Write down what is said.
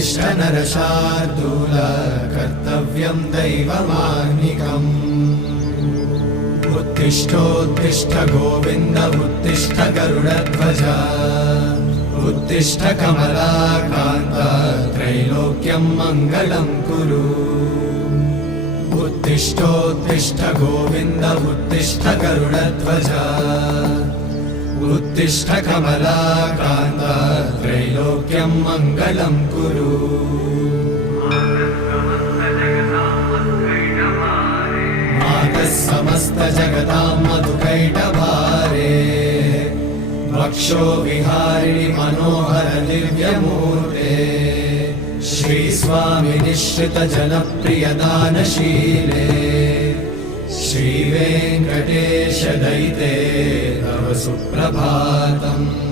उत्तिष्ठ नरशार्दूल कर्तव्यं दैवमाह्निकम् उत्तिष्ठोत्तिष्ठ गोविन्द उत्तिष्ठ गरुडध्वज उत्तिष्ठ कमलाकान्त त्रैलोक्यं मङ्गलं कुरु उत्तिष्ठोत्तिष्ठ गोविन्द उत्तिष्ठ गरुडध्वज उत्तिष्ठ कमलाकान्त त्रैलोक्यं मङ्गलं कुरु मातः समस्त जगतां मधुकैटभारे वक्षो विहारिणि मनोहर दिव्यमूर्ते श्रीस्वामि निश्रित जनप्रिय दानशीले श्रीवेङ्कटेश दयिते तव सुप्रभातम्।